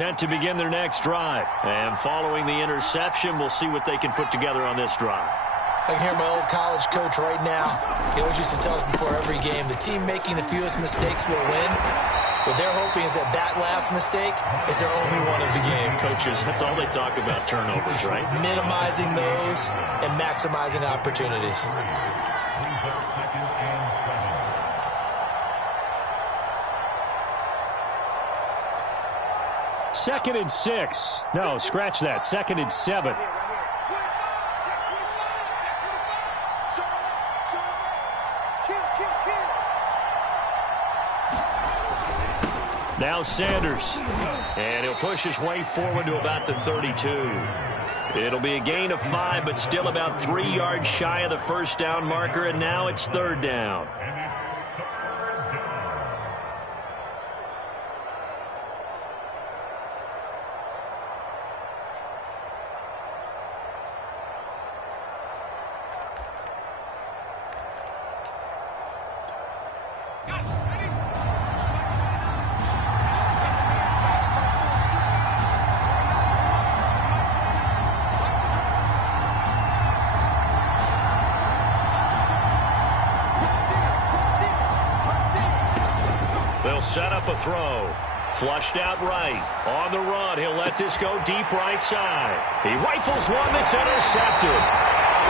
To begin their next drive. And following the interception, we'll see what they can put together on this drive. I can hear my old college coach right now. He always used to tell us before every game, the team making the fewest mistakes will win. What they're hoping is that last mistake is their only one of the game. Coaches, that's all they talk about, turnovers, right? Minimizing those and maximizing opportunities. Second and 6. No, scratch that. Second and 7. Now Sanders. And he'll push his way forward to about the 32. It'll be a gain of 5, but still about 3 yards shy of the first down marker, and now it's third down. Set up a throw. Flushed out right. On the run, he'll let this go deep right side. He rifles one that's intercepted.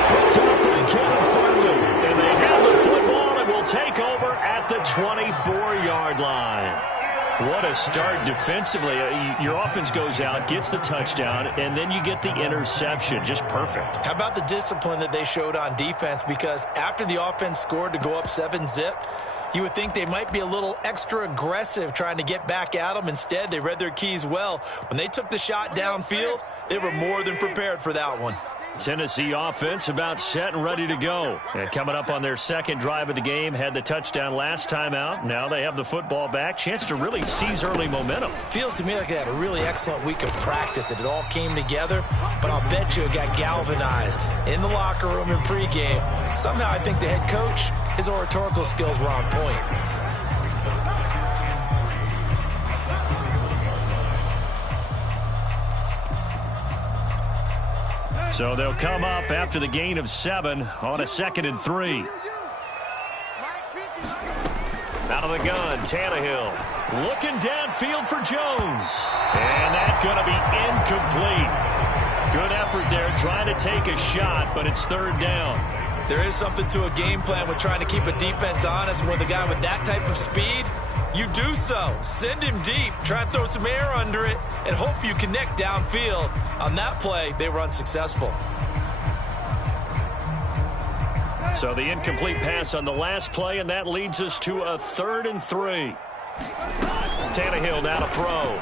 Picked up by Kevin Farley. And they have the football and will take over at the 24-yard line. What a start defensively. Your offense goes out, gets the touchdown, and then you get the interception. Just perfect. How about the discipline that they showed on defense? Because after the offense scored to go up 7-zip, you would think they might be a little extra aggressive trying to get back at them. Instead, they read their keys well. When they took the shot downfield, they were more than prepared for that one. Tennessee offense about set and ready to go. And coming up on their second drive of the game, had the touchdown last time out. Now they have the football back. Chance to really seize early momentum. Feels to me like they had a really excellent week of practice. It all came together, but I'll bet you it got galvanized in the locker room in pregame. Somehow I think the head coach, his oratorical skills were on point. So they'll come up after the gain of 7 on a 2nd and 3. Out of the gun, Tannehill. Looking downfield for Jones. And that's going to be incomplete. Good effort there trying to take a shot, but it's third down. There is something to a game plan with trying to keep a defense honest. With a guy with that type of speed, you do so. Send him deep, try and throw some air under it, and hope you connect downfield. On that play, they were unsuccessful. So the incomplete pass on the last play, and that leads us to a 3rd and 3. Tannehill now to throw.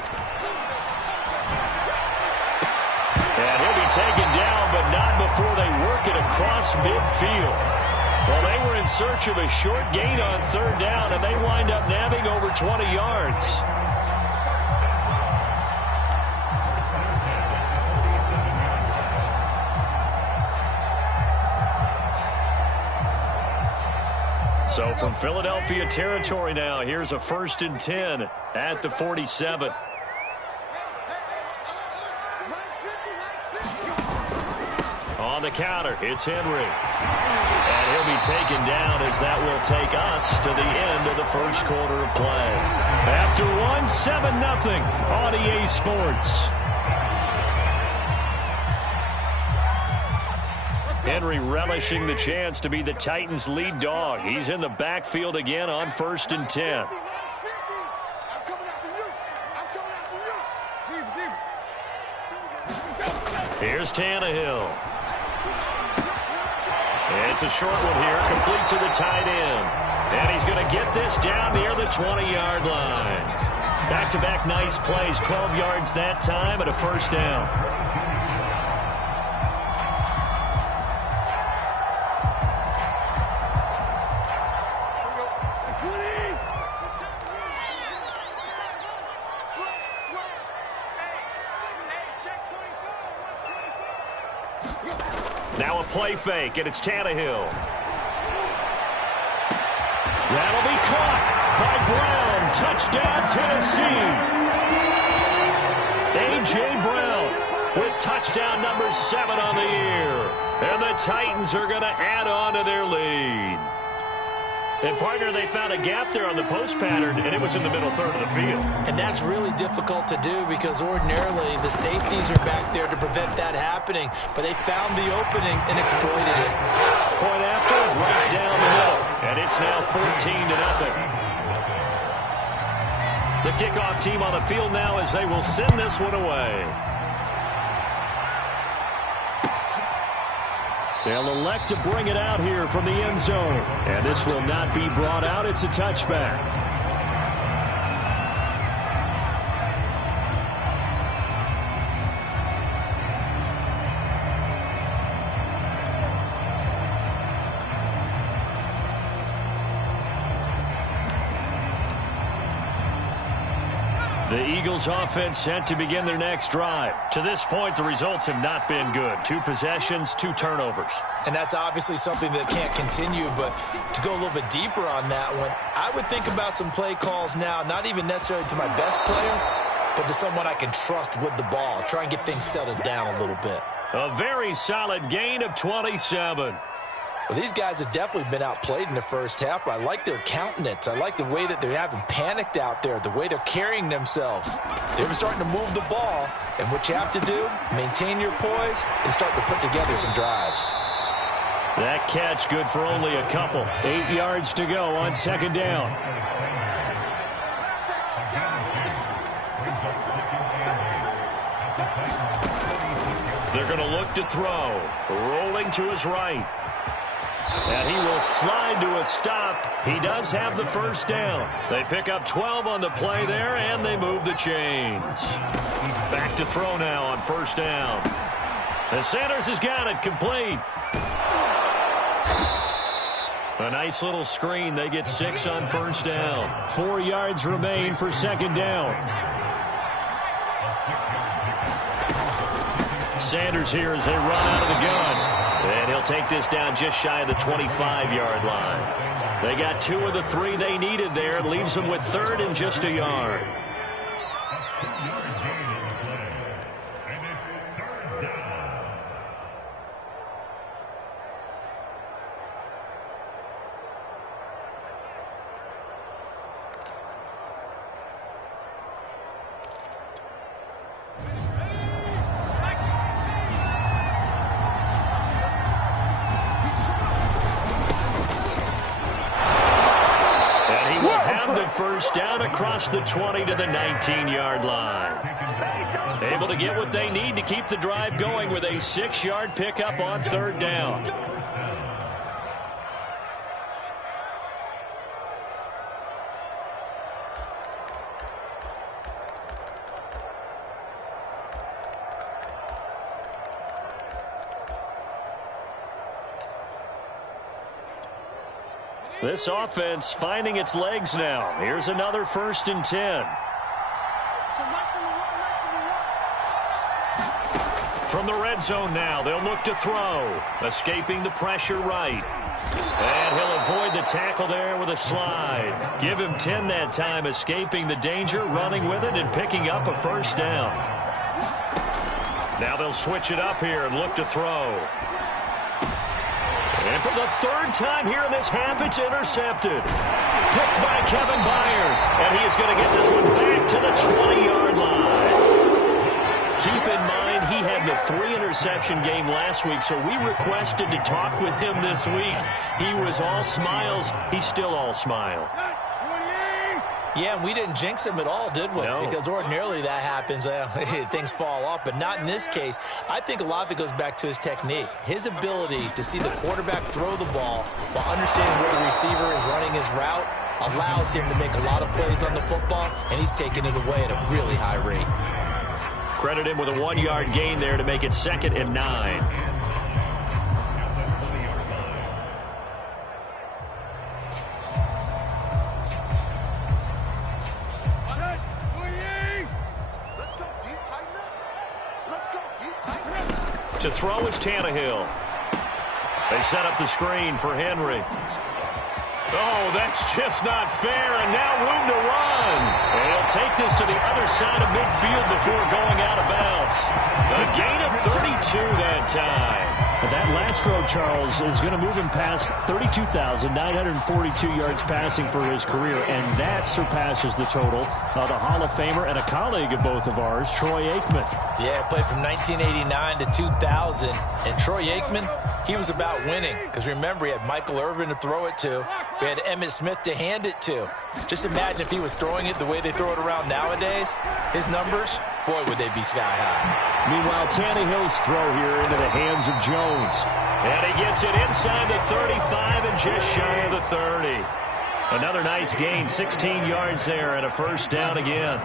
And he'll be taken down, but not before they work it across midfield. Well, they were in search of a short gain on third down, and they wind up nabbing over 20 yards. So from Philadelphia territory now, here's a 1st and 10 at the 47. On the counter, it's Henry. And he'll be taken down as that will take us to the end of the first quarter of play. After 7-0 on EA Sports. Henry relishing the chance to be the Titans' lead dog. He's in the backfield again on 1st and 10. Here's Tannehill. It's a short one here, complete to the tight end. And he's going to get this down near the 20-yard line. Back-to-back nice plays, 12 yards that time and a first down. Now a play fake, and it's Tannehill. That'll be caught by Brown. Touchdown, Tennessee. A.J. Brown with touchdown number 7 on the year. And the Titans are going to add on to their lead. And, partner, they found a gap there on the post pattern, and it was in the middle third of the field. And that's really difficult to do because ordinarily the safeties are back there to prevent that happening. But they found the opening and exploited it. Point after, right down the middle. And it's now 14-0. The kickoff team on the field now as they will send this one away. They'll elect to bring it out here from the end zone. And this will not be brought out. It's a touchback. The Eagles offense set to begin their next drive. To this point, the results have not been good. 2 possessions, 2 turnovers. And that's obviously something that can't continue, but to go a little bit deeper on that one, I would think about some play calls now, not even necessarily to my best player, but to someone I can trust with the ball. Try and get things settled down a little bit. A very solid gain of 27. Well, these guys have definitely been outplayed in the first half. I like their countenance. I like the way that they haven't panicked out there, the way they're carrying themselves. They're starting to move the ball, and what you have to do, maintain your poise and start to put together some drives. That catch good for only a couple. 8 yards to go on second down. They're going to look to throw. Rolling to his right. And he will slide to a stop. He does have the first down. They pick up 12 on the play there, and they move the chains. Back to throw now on first down. And Sanders has got it complete. A nice little screen. They get 6 on first down. 4 yards remain for second down. Sanders here as they run out of the gun. And he'll take this down just shy of the 25-yard line. They got 2 of the 3 they needed there. Leaves them with third and just a yard. First down across the 20 to the 19-yard line. Able to get what they need to keep the drive going with a 6-yard pickup on third down. This offense finding its legs now. Here's another 1st and 10. From the red zone now, they'll look to throw. Escaping the pressure right. And he'll avoid the tackle there with a slide. Give him 10 that time, escaping the danger, running with it, and picking up a first down. Now they'll switch it up here and look to throw. And for the 3rd time here in this half, it's intercepted. Picked by Kevin Byard. And he is going to get this one back to the 20-yard line. Keep in mind, he had the 3-interception game last week, so we requested to talk with him this week. He was all smiles. He's still all smile. Yeah, we didn't jinx him at all, did we? No. Because ordinarily that happens. Things fall off, but not in this case. I think a lot of it goes back to his technique. His ability to see the quarterback throw the ball while understanding where the receiver is running his route allows him to make a lot of plays on the football, and he's taking it away at a really high rate. Credit him with a 1-yard gain there to make it 2nd and 9. To throw is Tannehill. They set up the screen for Henry. Oh, that's just not fair, and now room to run. And he'll take this to the other side of midfield before going out time. But that last throw, Charles, is going to move him past 32,942 yards passing for his career, and that surpasses the total of the Hall of Famer and a colleague of both of ours, Troy Aikman. Yeah, played from 1989 to 2000, and Troy Aikman, he was about winning, because remember, he had Michael Irvin to throw it to. We had Emmitt Smith to hand it to. Just imagine if he was throwing it the way they throw it around nowadays. His numbers, boy, would they be sky high. Meanwhile, Tannehill's throw here into the hands of Jones. And he gets it inside the 35 and just shy of the 30. Another nice gain, 16 yards there and a first down again.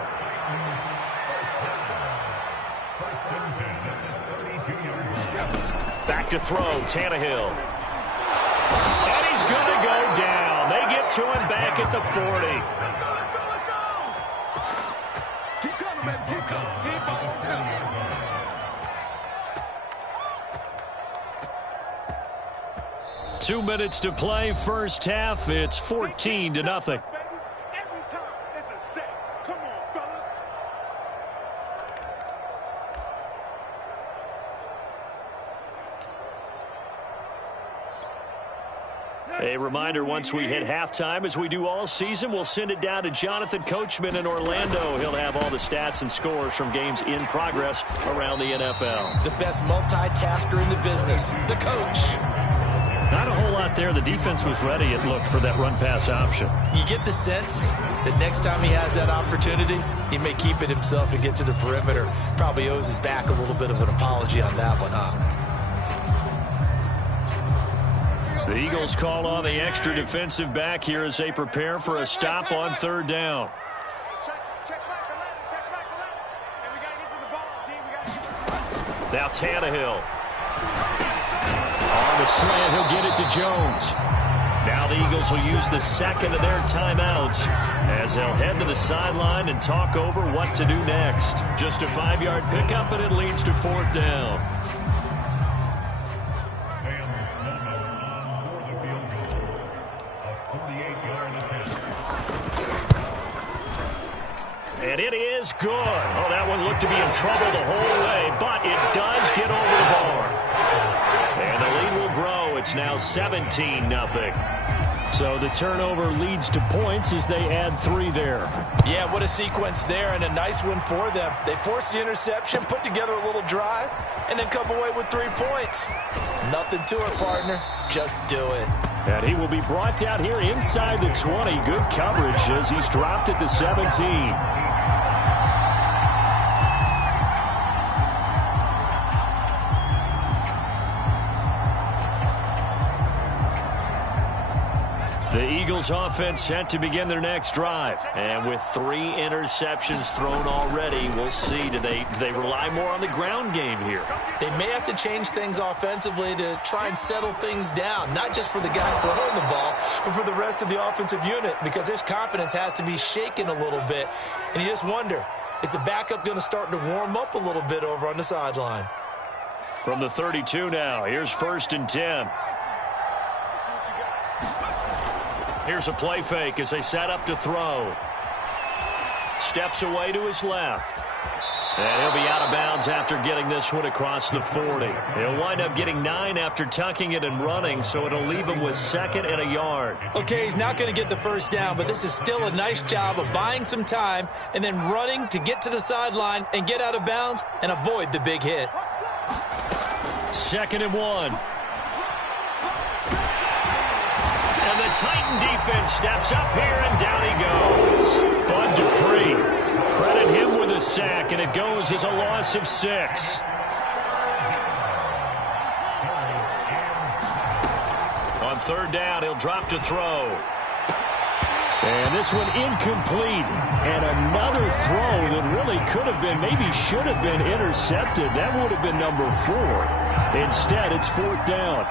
Back to throw, Tannehill. And he's going to go down. They get to him back at the 40. Keep coming, man. Keep coming. Keep on. 2 minutes to play, first half. It's 14-0. Every time it's a set. Come on, fellas. A reminder, once we hit halftime, as we do all season, we'll send it down to Jonathan Coachman in Orlando. He'll have all the stats and scores from games in progress around the NFL. The best multitasker in the business, the coach. Not a whole lot there. The defense was ready, it looked, for that run-pass option. You get the sense that next time he has that opportunity, he may keep it himself and get to the perimeter. Probably owes his back a little bit of an apology on that one, huh? The Eagles call on the extra defensive back here as they prepare for a stop on third down. Now Tannehill. On the slant, he'll get it to Jones. Now the Eagles will use the second of their timeouts as they'll head to the sideline and talk over what to do next. Just a 5-yard pickup, and it leads to fourth down. And it is good. Oh, that one looked to be in trouble the whole way, but it does get over the bar. And the lead will grow. It's now 17-0. So the turnover leads to points as they add 3 there. Yeah, what a sequence there, and a nice one for them. They forced the interception, put together a little drive, and then come away with 3 points. Nothing to it, partner. Just do it. And he will be brought down here inside the 20. Good coverage as he's dropped at the 17. The Eagles offense set to begin their next drive. And with 3 interceptions thrown already, we'll see. Do they rely more on the ground game here? They may have to change things offensively to try and settle things down, not just for the guy throwing the ball, but for the rest of the offensive unit, because his confidence has to be shaken a little bit. And you just wonder, is the backup going to start to warm up a little bit over on the sideline? From the 32 now, here's 1st and 10. Here's a play fake as they set up to throw. Steps away to his left. And he'll be out of bounds after getting this one across the 40. He'll wind up getting 9 after tucking it and running, so it'll leave him with 2nd and a yard. Okay, he's not going to get the first down, but this is still a nice job of buying some time and then running to get to the sideline and get out of bounds and avoid the big hit. 2nd and 1. And the Titan defense steps up here, and down he goes. Bud Dupree. Credit him with a sack, and it goes as a loss of 6. On third down, he'll drop to throw. And this one incomplete. And another throw that really could have been, maybe should have been intercepted. That would have been number 4. Instead, it's 4th down.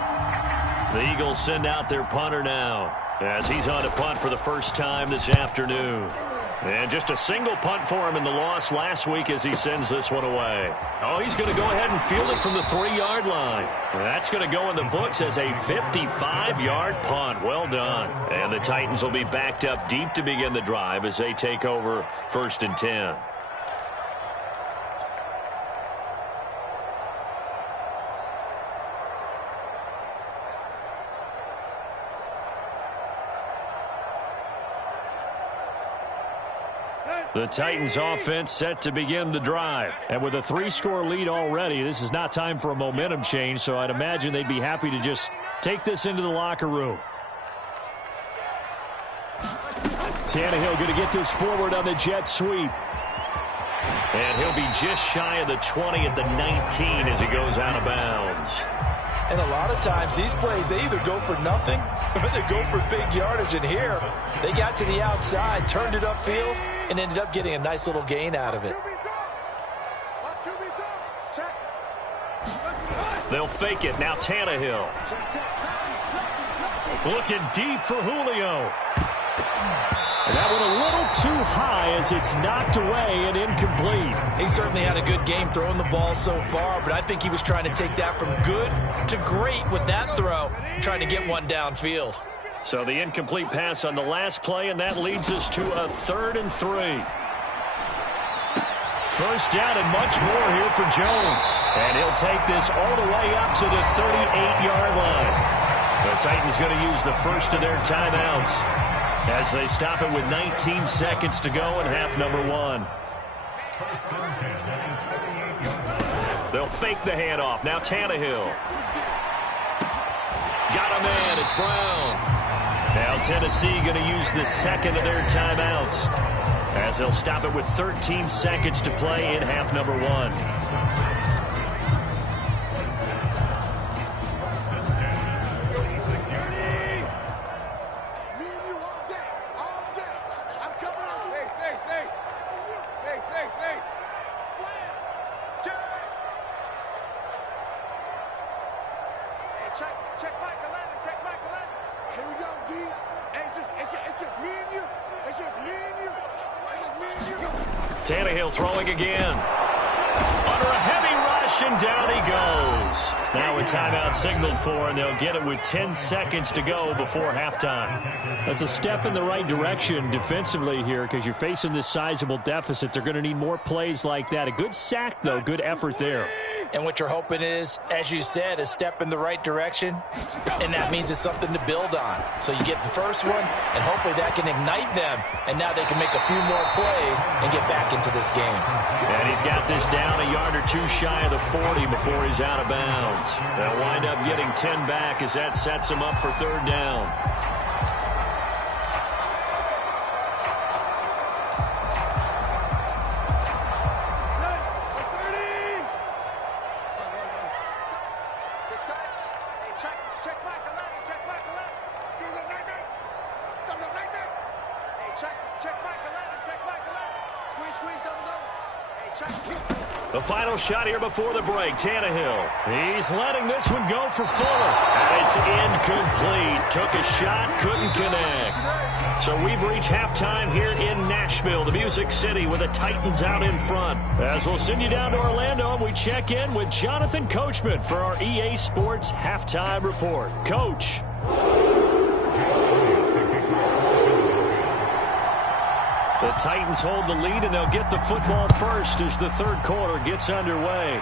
The Eagles send out their punter now as he's on a punt for the first time this afternoon. And just a single punt for him in the loss last week as he sends this one away. Oh, he's going to go ahead and field it from the 3-yard line. That's going to go in the books as a 55-yard punt. Well done. And the Titans will be backed up deep to begin the drive as they take over 1st and 10. The Titans offense set to begin the drive. And with a 3-score lead already, this is not time for a momentum change, so I'd imagine they'd be happy to just take this into the locker room. Tannehill going to get this forward on the jet sweep. And he'll be just shy of the 20 at the 19 as he goes out of bounds. And a lot of times, these plays, they either go for nothing or they go for big yardage. And here, they got to the outside, turned it upfield, and ended up getting a nice little gain out of it. They'll fake it. Now Tannehill. Looking deep for Julio. And that went a little too high as it's knocked away and incomplete. He certainly had a good game throwing the ball so far, but I think he was trying to take that from good to great with that throw, trying to get one downfield. So the incomplete pass on the last play, and that leads us to a 3rd and 3. First down and much more here for Jones. And he'll take this all the way up to the 38-yard line. The Titans going to use the first of their timeouts as they stop it with 19 seconds to go in half number 1. They'll fake the handoff. Now Tannehill. Got a man. It's Brown. Now Tennessee going to use the second of their timeouts as they'll stop it with 13 seconds to play in half number 1. Tannehill throwing again. Under a heavy rush, and down he goes. Now a timeout signaled for, and they'll get it with 10 seconds to go before halftime. That's a step in the right direction defensively here because you're facing this sizable deficit. They're going to need more plays like that. A good sack, though. Good effort there. And what you're hoping is, as you said, a step in the right direction, and that means it's something to build on. So you get the first one, and hopefully that can ignite them, and now they can make a few more plays and get back into this game. And he's got this down a yard or two shy of the 40 before he's out of bounds. They'll wind up getting 10 back as that sets him up for 3rd down. The final shot here before the break. Tannehill. He's letting this one go for Fuller. And it's incomplete. Took a shot, couldn't connect. So we've reached halftime here in Nashville, the Music City, with the Titans out in front. As we'll send you down to Orlando, and we check in with Jonathan Coachman for our EA Sports Halftime Report. Coach. The Titans hold the lead, and they'll get the football first as the 3rd quarter gets underway.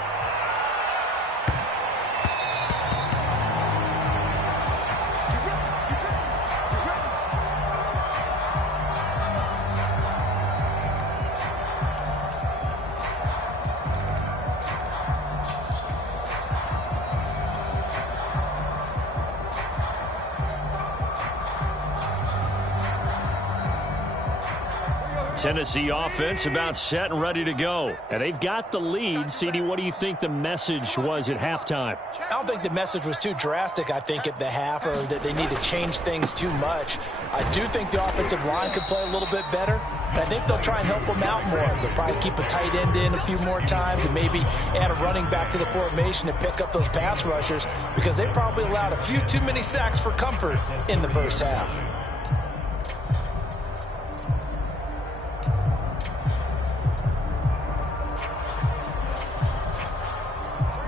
Tennessee offense about set and ready to go. And they've got the lead. CD, what do you think the message was at halftime? I don't think the message was too drastic, I think, at the half, or that they need to change things too much. I do think the offensive line could play a little bit better, but I think they'll try and help them out more. They'll probably keep a tight end in a few more times and maybe add a running back to the formation to pick up those pass rushers because they probably allowed a few too many sacks for comfort in the first half.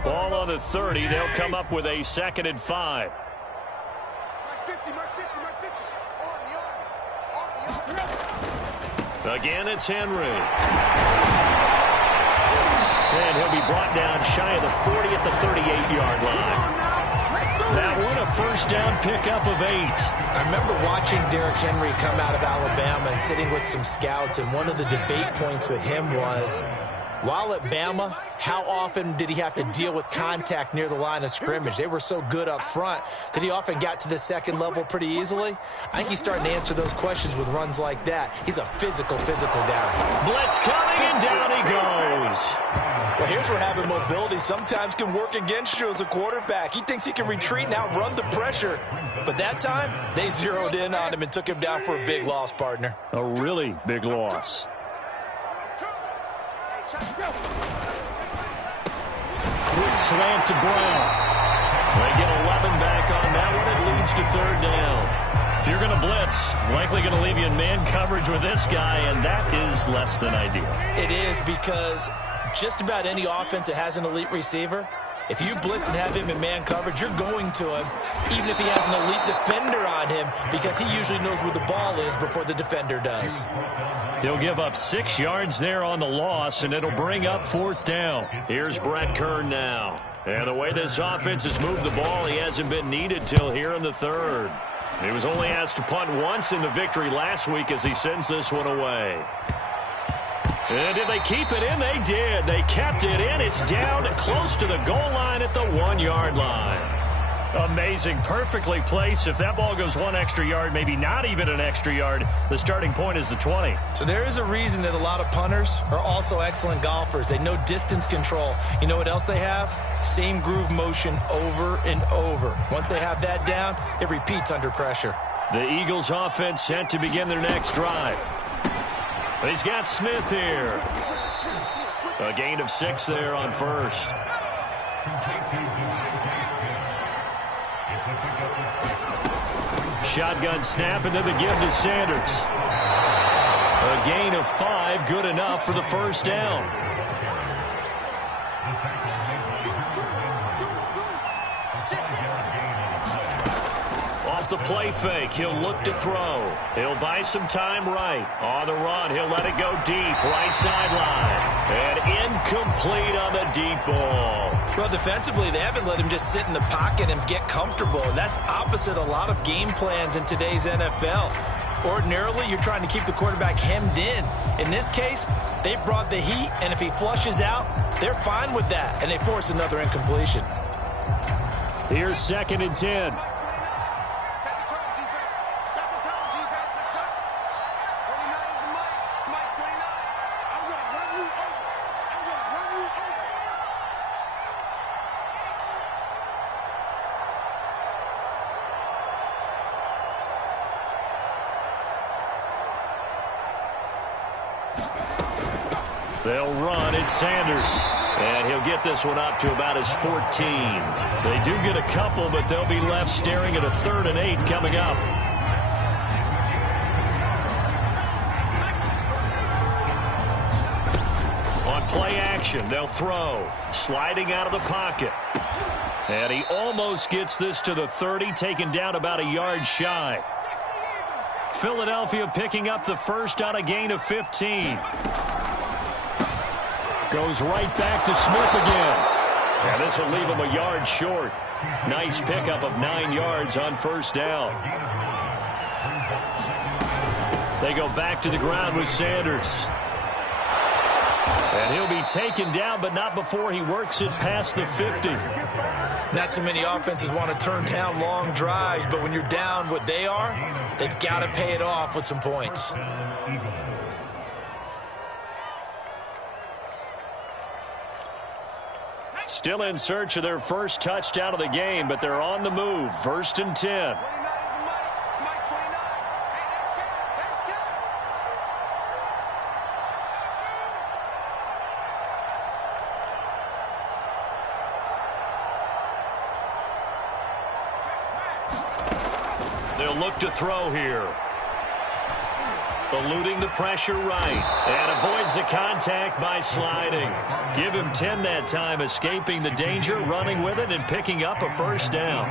Ball on the 30. They'll come up with a 2nd and 5. Again, it's Henry. And he'll be brought down shy of the 40 at the 38-yard line. That one a first down pickup of 8. I remember watching Derrick Henry come out of Alabama and sitting with some scouts, and one of the debate points with him was, while at Bama, how often did he have to deal with contact near the line of scrimmage? They were so good up front that he often got to the second level pretty easily. I think he's starting to answer those questions with runs like that. He's a physical guy. Blitz coming, and down he goes. Well, here's where having mobility sometimes can work against you as a quarterback. He thinks he can retreat and outrun the pressure. But that time, they zeroed in on him and took him down for a big loss, partner. A really big loss. Quick slant to Brown. They get 11 back on that one. It leads to third down. If you're going to blitz, likely going to leave you in man coverage with this guy, and that is less than ideal. It is, because just about any offense that has an elite receiver, if you blitz and have him in man coverage, you're going to him, even if he has an elite defender on him, because he usually knows where the ball is before the defender does. He'll give up 6 yards there on the loss, and it'll bring up fourth down. Here's Brett Kern now. And the way this offense has moved the ball, he hasn't been needed till here in the third. He was only asked to punt once in the victory last week as he sends this one away. And did they keep it in? They did. They kept it in. It's down close to the goal line at the 1-yard line. Amazing. Perfectly placed. If that ball goes 1 extra yard, maybe not even an extra yard, the starting point is the 20. So there is a reason that a lot of punters are also excellent golfers. They know distance control. You know what else they have? Same groove motion over and over. Once they have that down, it repeats under pressure. The Eagles offense set to begin their next drive. He's got Smith here. A gain of 6 there on first. Shotgun snap, and then the give to Sanders. A gain of 5, good enough for the first down. Off the play fake, he'll look to throw. He'll buy some time right. On the run, he'll let it go deep, right sideline. And incomplete on the deep ball. Well, defensively, they haven't let him just sit in the pocket and get comfortable. And that's opposite a lot of game plans in today's NFL. Ordinarily, you're trying to keep the quarterback hemmed in. In this case, they brought the heat, and if he flushes out, they're fine with that, and they force another incompletion. Here's 2nd and 10. They'll run. It's Sanders. And he'll get this one up to about his 14. They do get a couple, but they'll be left staring at a 3rd and 8 coming up. On play action, they'll throw. Sliding out of the pocket. And he almost gets this to the 30, taken down about a yard shy. Philadelphia picking up the first on a gain of 15. Goes right back to Smith again. And this will leave him a yard short. Nice pickup of 9 yards on first down. They go back to the ground with Sanders. And he'll be taken down, but not before he works it past the 50. Not too many offenses want to turn down long drives, but when you're down what they are, they've got to pay it off with some points. Still in search of their first touchdown of the game, but they're on the move. 1st and 10. They'll look to throw here. Eluding the pressure right. And avoids the contact by sliding. Give him 10 that time, escaping the danger, running with it, and picking up a first down.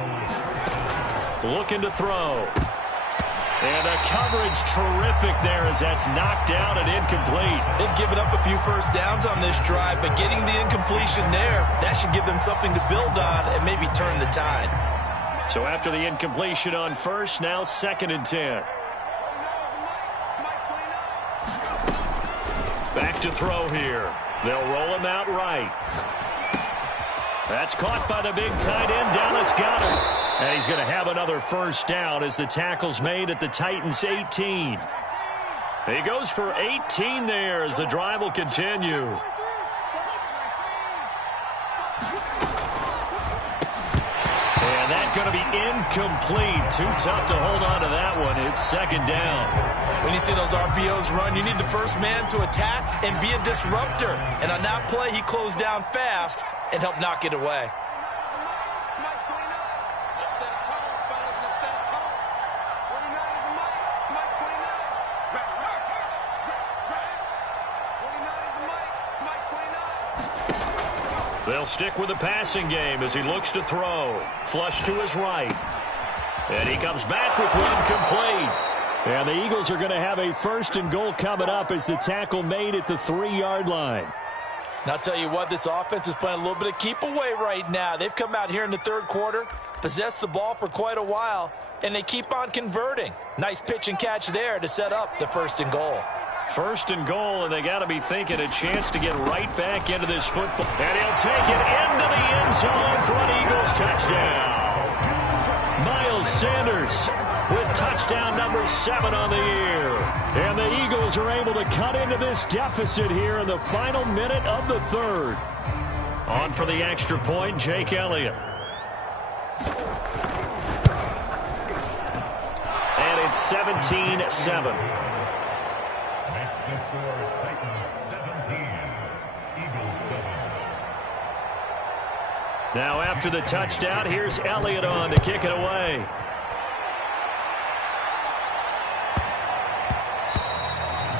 Looking to throw. And the coverage terrific there as that's knocked down and incomplete. They've given up a few first downs on this drive, but getting the incompletion there, that should give them something to build on and maybe turn the tide. So after the incompletion on first, now 2nd and 10. Back to throw here. They'll roll him out right. That's caught by the big tight end, Dallas Goedert. And he's going to have another first down as the tackle's made at the Titans' 18. He goes for 18 there as the drive will continue. And that's going to be incomplete. Too tough to hold on to that one. It's 2nd down. When you see those RPOs run, you need the first man to attack and be a disruptor. And on that play, he closed down fast and helped knock it away. They'll stick with the passing game as he looks to throw. Flush to his right. And he comes back with one complete. And the Eagles are going to have a 1st and goal coming up as the tackle made at the 3-yard line. Now, I'll tell you what, this offense is playing a little bit of keep away right now. They've come out here in the 3rd quarter, possessed the ball for quite a while, and they keep on converting. Nice pitch and catch there to set up the 1st and goal. 1st and goal, and they got to be thinking a chance to get right back into this football. And he'll take it into the end zone for an Eagles touchdown. Miles Sanders with touchdown number 7 on the year. And the Eagles are able to cut into this deficit here in the final minute of the 3rd. On for the extra point, Jake Elliott. And it's 17-7. Now after the touchdown, here's Elliott on to kick it away.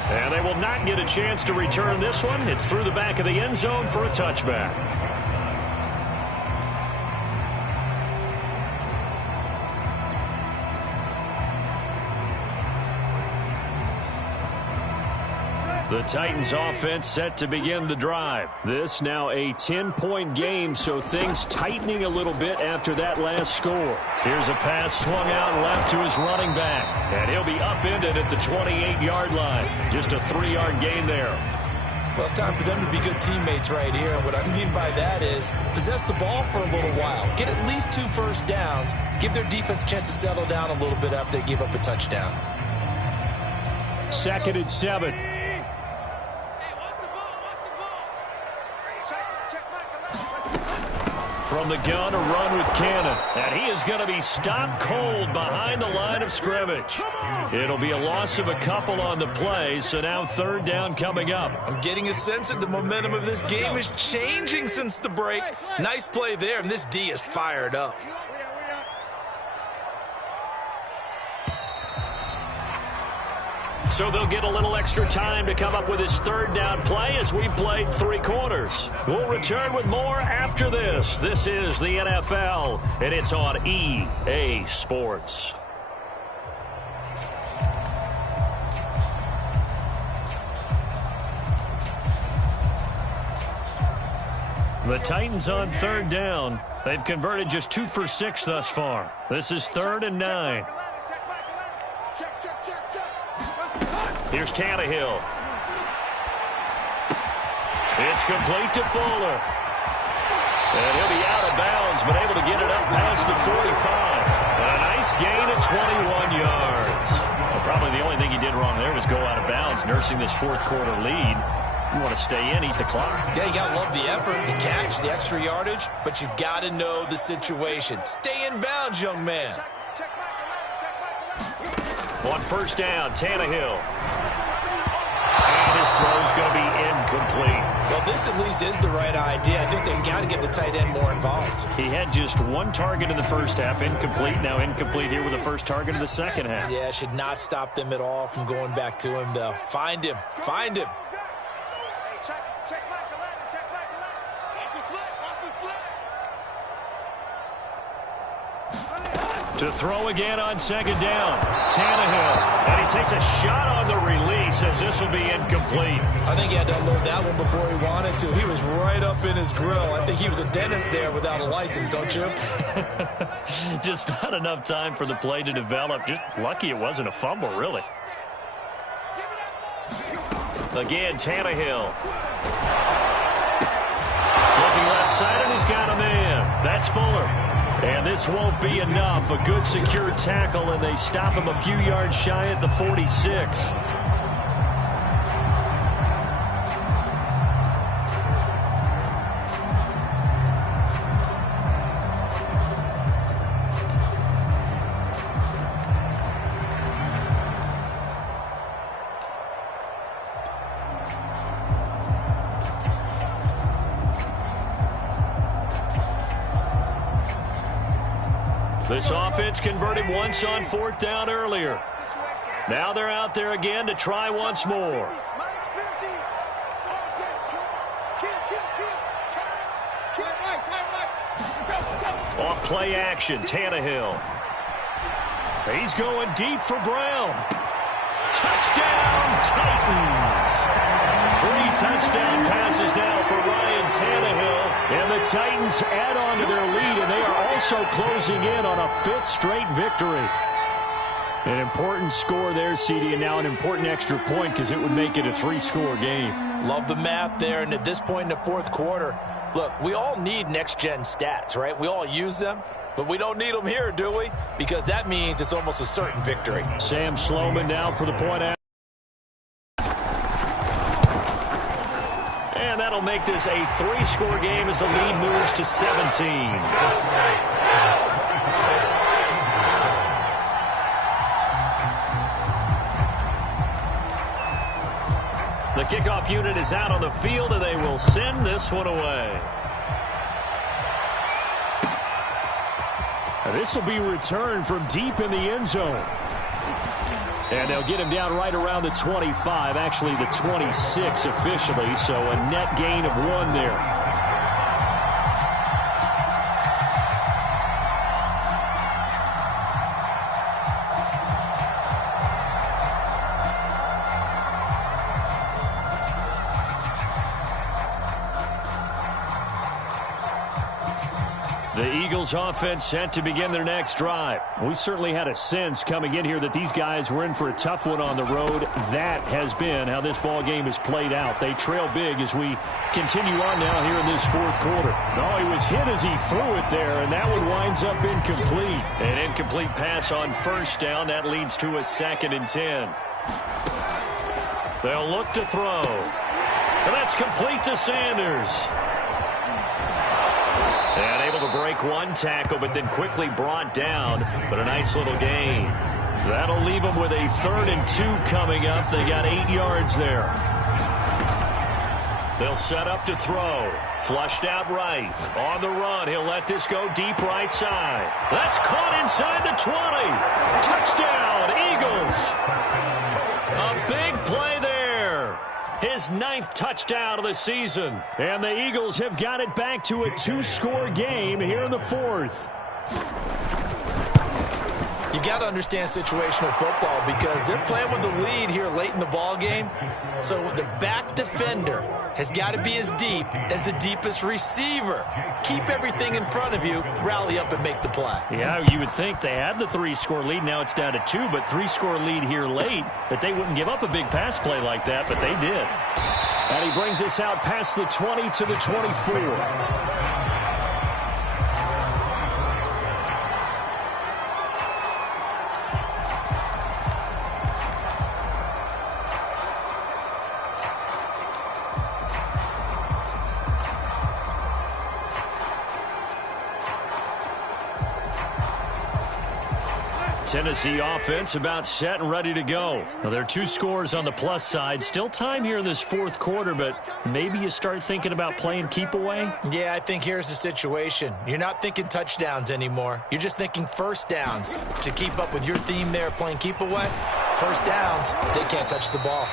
And they will not get a chance to return this one. It's through the back of the end zone for a touchback. The Titans offense set to begin the drive. This now a 10-point game, so things tightening a little bit after that last score. Here's a pass swung out left to his running back, and he'll be upended at the 28-yard line. Just a 3-yard gain there. Well, it's time for them to be good teammates right here. And what I mean by that is possess the ball for a little while. Get at least 2 first downs. Give their defense a chance to settle down a little bit after they give up a touchdown. 2nd and 7. From the gun, a run with Cannon. And he is going to be stopped cold behind the line of scrimmage. It'll be a loss of a couple on the play, so now 3rd down coming up. I'm getting a sense that the momentum of this game is changing since the break. Nice play there, and this D is fired up. So they'll get a little extra time to come up with his 3rd down play as we played 3 quarters. We'll return with more after this. This is the NFL, and it's on EA Sports. The Titans on 3rd down. They've converted just 2 for 6 thus far. This is 3rd and 9. Here's Tannehill. It's complete to Fuller. And he'll be out of bounds, but able to get it up past the 45. A nice gain at 21 yards. Well, probably the only thing he did wrong there was go out of bounds, nursing this 4th quarter lead. You want to stay in, eat the clock. Yeah, you got to love the effort, the catch, the extra yardage, but you got to know the situation. Stay in bounds, young man. On 1st down, Tannehill. And his throw's going to be incomplete. Well, this at least is the right idea. I think they've got to get the tight end more involved. He had just 1 target in the first half, incomplete. Now incomplete here with the first target in the second half. Yeah, should not stop them at all from going back to him, though. Find him. Find him. To throw again on second down. Tannehill. And he takes a shot on the release as this will be incomplete. I think he had to unload that one before he wanted to. He was right up in his grill. I think he was a dentist there without a license, don't you? Just not enough time for the play to develop. Just lucky it wasn't a fumble, really. Again, Tannehill. Looking left side, and he's got a man. That's Fuller. And this won't be enough. A good secure tackle, and they stop him a few yards shy at the 46. This offense converted once on fourth down earlier. Now they're out there again to try once more. Off play action, Tannehill. He's going deep for Brown. Touchdown, Titans! 3 touchdown passes now for Ryan Tannehill. And the Titans add on to their lead, and they are also closing in on a 5th straight victory. An important score there, CD, and now an important extra point because it would make it a 3-score game. Love the math there, and at this point in the fourth quarter, look, we all need next-gen stats, right? We all use them, but we don't need them here, do we? Because that means it's almost a certain victory. Sam Sloman down for the point out. And that'll make this a 3-score game as the lead moves to 17. The kickoff unit is out on the field, and they will send this one away. And this will be returned from deep in the end zone. And they'll get him down right around the 25, actually the 26 officially, so a net gain of 1 there. The Eagles offense set to begin their next drive. We certainly had a sense coming in here that these guys were in for a tough one on the road. That has been how this ball game has played out. They trail big as we continue on now here in this fourth quarter. No, he was hit as he threw it there, and that one winds up incomplete. An incomplete pass on first down. That leads to a 2nd and 10. They'll look to throw. And that's complete to Sanders. And able to break one tackle, but then quickly brought down. But a nice little gain. That'll leave them with a 3rd and 2 coming up. They got 8 yards there. They'll set up to throw. Flushed out right. On the run. He'll let this go deep right side. That's caught inside the 20. Touchdown, Eagles. A big play there. His 9th touchdown of the season. And the Eagles have got it back to a 2-score game here in the 4th. You got to understand situational football because they're playing with the lead here late in the ball game. So the back defender has got to be as deep as the deepest receiver. Keep everything in front of you, rally up and make the play. Yeah, you would think they had the 3-score lead. Now it's down to 2, but 3-score lead here late, that they wouldn't give up a big pass play like that, but they did. And he brings us out past the 20 to the 24. Tennessee offense about set and ready to go. Well, there are 2 scores on the plus side. Still time here in this fourth quarter, but maybe you start thinking about playing keep away? Yeah, I think here's the situation. You're not thinking touchdowns anymore. You're just thinking first downs. To keep up with your theme there, playing keep away, first downs, they can't touch the ball.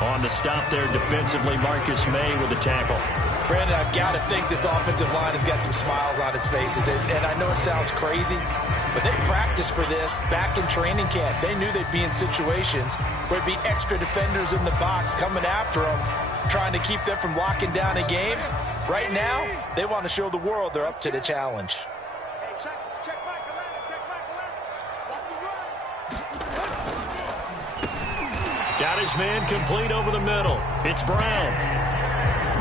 On the stop there defensively, Marcus May with the tackle. Brandon, I've got to think this offensive line has got some smiles on its faces. And I know it sounds crazy, But they practiced for this back in training camp. They knew they'd be in situations where there'd be extra defenders in the box coming after them, trying to keep them from locking down a game. Right now, they want to show the world they're up to the challenge. Hey, check back 11, check back 11. Watch the run. Got his man complete over the middle. It's Brown.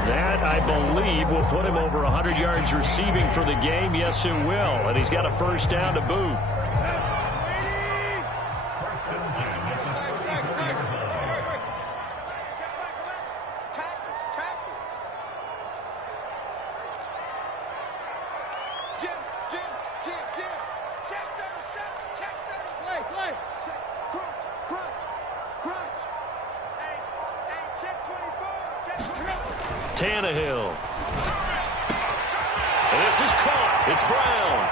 That, I believe, will put him over 100 yards receiving for the game. Yes, it will. And he's got a first down to boot. Tannehill. And this is caught. It's Brown.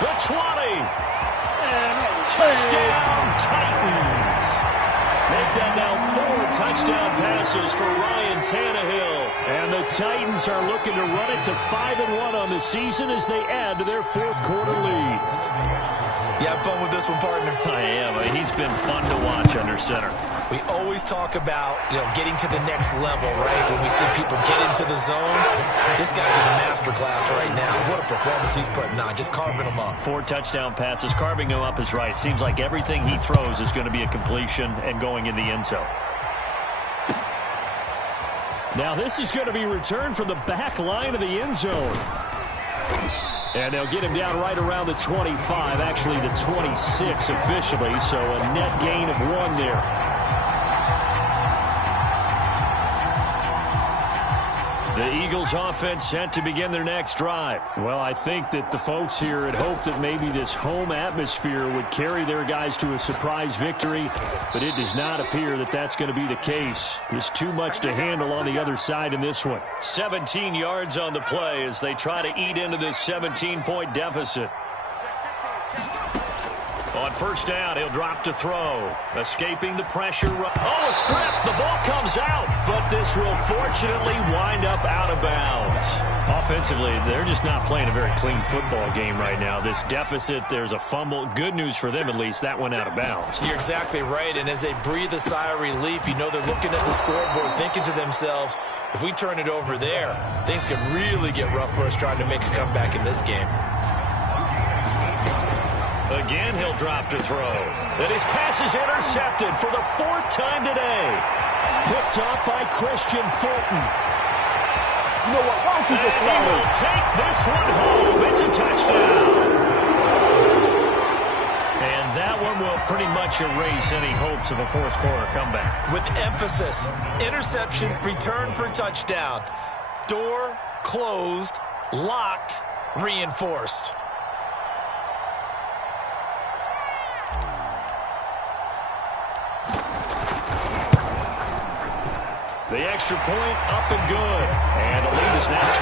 The 20. Touchdown, Titans. Make that now 4 touchdown passes for Ryan Tannehill. And the Titans are looking to run it to 5-1 on the season as they add to their fourth quarter lead. You have fun with this one, partner? I am. He's been fun to watch under center. We always talk about, getting to the next level, right? When we see people get into the zone, this guy's in a masterclass right now. What a performance he's putting on, just carving them up. 4 touchdown passes. Carving him up is right. Seems like everything he throws is going to be a completion and going in the end zone. Now this is going to be returned from the back line of the end zone. And they'll get him down right around the 25, actually the 26 officially, so a net gain of 1 there. The Eagles offense set to begin their next drive. Well, I think that the folks here had hoped that maybe this home atmosphere would carry their guys to a surprise victory, but it does not appear that that's going to be the case. There's too much to handle on the other side in this one. 17 yards on the play as they try to eat into this 17-point deficit. On first down, he'll drop to throw. Escaping the pressure. Oh, a strip. The ball comes out, but this will fortunately wind up out of bounds. Offensively, they're just not playing a very clean football game right now. This deficit, there's a fumble. Good news for them, at least. That went out of bounds. You're exactly right, and as they breathe a sigh of relief, they're looking at the scoreboard, thinking to themselves, if we turn it over there, things could really get rough for us trying to make a comeback in this game. Again, he'll drop to throw. And his pass is intercepted for the 4th time today. Picked off by Christian Fulton. You know what? Why don't you just he will take this one home. It's a touchdown. And that one will pretty much erase any hopes of a fourth quarter comeback. With emphasis, interception, return for touchdown. Door closed, locked, reinforced. The extra point up and good. And the lead is now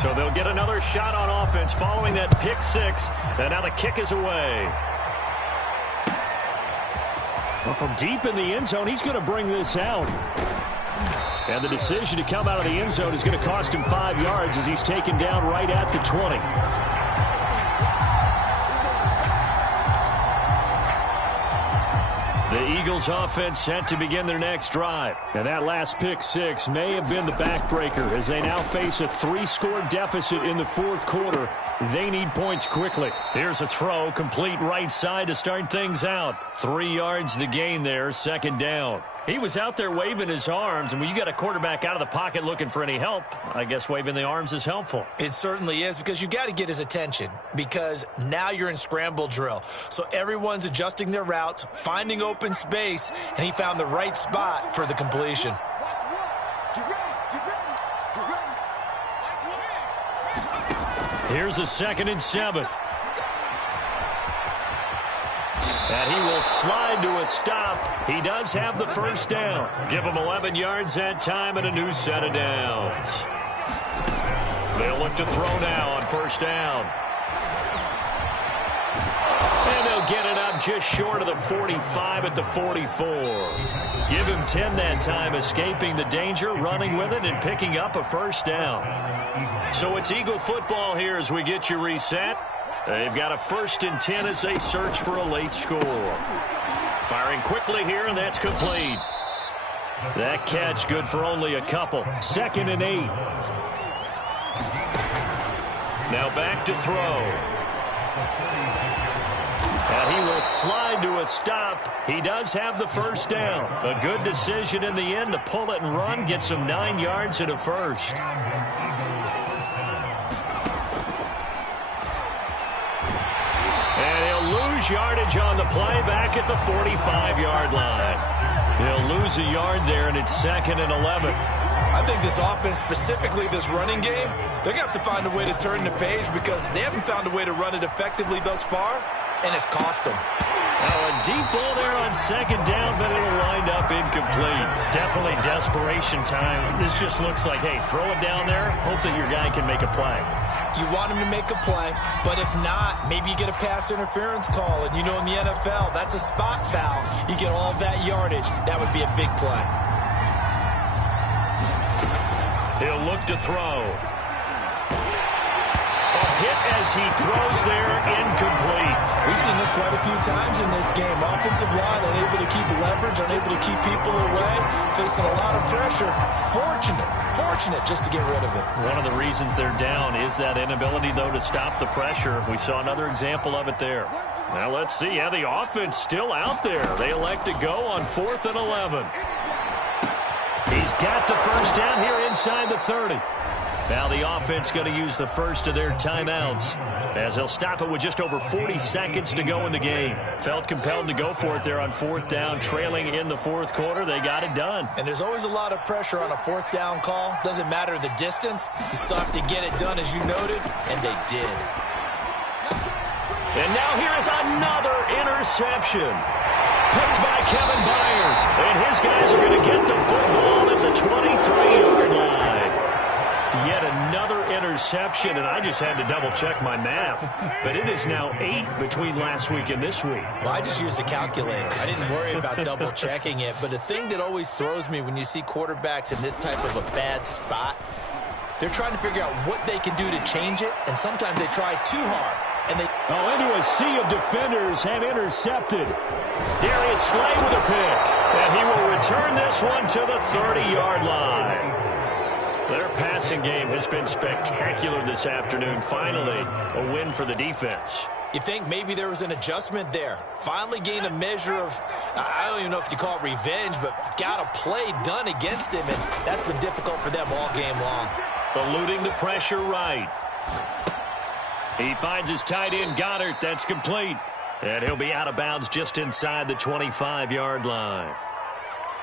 24. So they'll get another shot on offense following that pick 6. And now the kick is away. Well, from deep in the end zone, he's going to bring this out. And the decision to come out of the end zone is going to cost him 5 yards as he's taken down right at the 20. The Eagles offense set to begin their next drive. And that last pick 6 may have been the backbreaker as they now face a 3-score deficit in the fourth quarter. They need points quickly. Here's a throw, complete right side to start things out. 3 yards the gain there, 2nd down. He was out there waving his arms, and when you got a quarterback out of the pocket looking for any help, I guess waving the arms is helpful. It certainly is, because you got to get his attention, because now you're in scramble drill. So everyone's adjusting their routes, finding open space, and he found the right spot for the completion. Here's a 2nd and 7. And he will slide to a stop. He does have the first down. Give him 11 yards that time and a new set of downs. They'll look to throw now on first down. And they'll get it up up just short of the 45 at the 44. Give him 10 that time, escaping the danger, running with it, and picking up a first down. So it's Eagle football here as we get you reset. They've got a 1st and 10 as they search for a late score. Firing quickly here, and that's complete. That catch good for only a couple. 2nd and 8. Now back to throw. And he will slide to a stop. He does have the first down. A good decision in the end to pull it and run. Gets him 9 yards and a first. And he'll lose yardage on the play back at the 45-yard line. He'll lose a yard there, and it's 2nd and 11. I think this offense, specifically this running game, they're going to have to find a way to turn the page because they haven't found a way to run it effectively thus far, and it's cost them. Now a deep ball there on 2nd down, but it'll wind up incomplete. Definitely desperation time. This just looks like, hey, throw it down there, hope that your guy can make a play. You want him to make a play, but if not, maybe you get a pass interference call, and you know in the NFL, that's a spot foul. You get all that yardage. That would be a big play. He'll look to throw. A hit as he throws there, incomplete. We've seen this quite a few times in this game. Offensive line unable to keep leverage, unable to keep people away, facing a lot of pressure. Fortunate just to get rid of it. One of the reasons they're down is that inability, though, to stop the pressure. We saw another example of it there. Now let's see. Yeah, the offense still out there. They elect to go on 4th and 11. He's got the first down here inside the 30. Now the offense going to use the first of their timeouts as they'll stop it with just over 40 seconds to go in the game. Felt compelled to go for it there on 4th down, trailing in the 4th quarter. They got it done. And there's always a lot of pressure on a 4th down call. Doesn't matter the distance. You still have to get it done, as you noted, and they did. And now here is another interception. Picked by Kevin Byard. And his guys are going to get the football at the 23-yard line. Yet another interception, and I just had to double-check my math. But it is now 8 between last week and this week. Well, I just used a calculator. I didn't worry about double-checking it. But the thing that always throws me when you see quarterbacks in this type of a bad spot, they're trying to figure out what they can do to change it, and sometimes they try too hard. And they into a sea of defenders and intercepted. Darius Slay with a pick. And he will return this one to the 30-yard line. Their passing game has been spectacular this afternoon. Finally, a win for the defense. You think maybe there was an adjustment there. Finally gained a measure of, I don't even know if you call it revenge, but got a play done against him, and that's been difficult for them all game long. Eluding the pressure right. He finds his tight end, Goddard. That's complete. And he'll be out of bounds just inside the 25-yard line.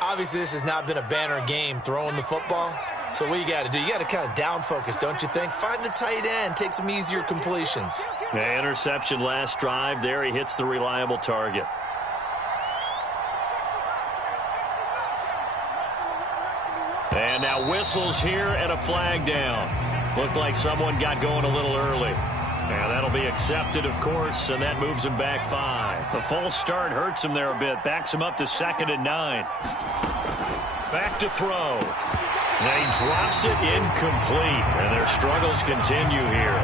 Obviously, this has not been a banner game throwing the football. So what you got to do, you got to kind of down focus, don't you think? Find the tight end, take some easier completions. Yeah, interception last drive. There he hits the reliable target. And now whistles here and a flag down. Looked like someone got going a little early. And that'll be accepted, of course, and that moves him back 5. The false start hurts him there a bit. Backs him up to 2nd and 9. Back to throw. And he drops it incomplete, and their struggles continue here.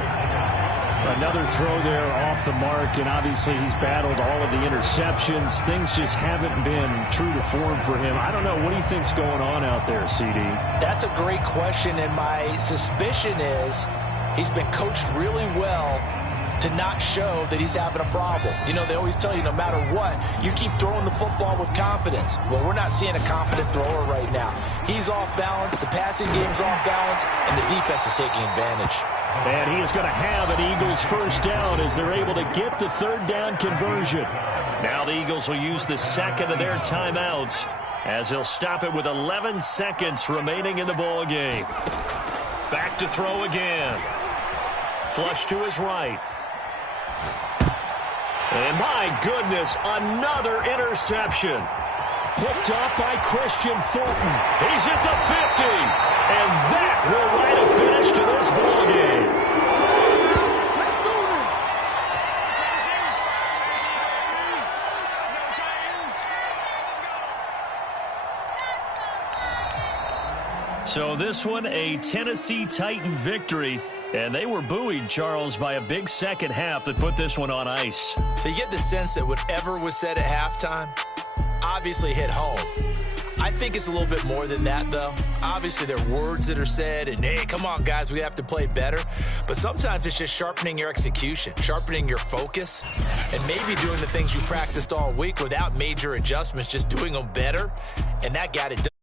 Another throw there off the mark, and obviously he's battled all of the interceptions. Things just haven't been true to form for him. I don't know. What do you think's going on out there, CD? That's a great question, and my suspicion is he's been coached really well to not show that he's having a problem. You know, they always tell you no matter what, you keep throwing the football with confidence. Well, we're not seeing a confident thrower right now. He's off balance, the passing game's off balance, and the defense is taking advantage. And he is going to have an Eagles first down as they're able to get the 3rd down conversion. Now the Eagles will use the 2nd of their timeouts as he'll stop it with 11 seconds remaining in the ball game. Back to throw again. Flush to his right. And my goodness, another interception. Picked up by Christian Fulton. He's at the 50. And that will write a finish to this ball game. So this one, a Tennessee Titan victory. And they were buoyed, Charles, by a big second half that put this one on ice. So you get the sense that whatever was said at halftime obviously hit home. I think it's a little bit more than that, though. Obviously, there are words that are said, and, hey, come on, guys, we have to play better. But sometimes it's just sharpening your execution, sharpening your focus, and maybe doing the things you practiced all week without major adjustments, just doing them better, and that got it done.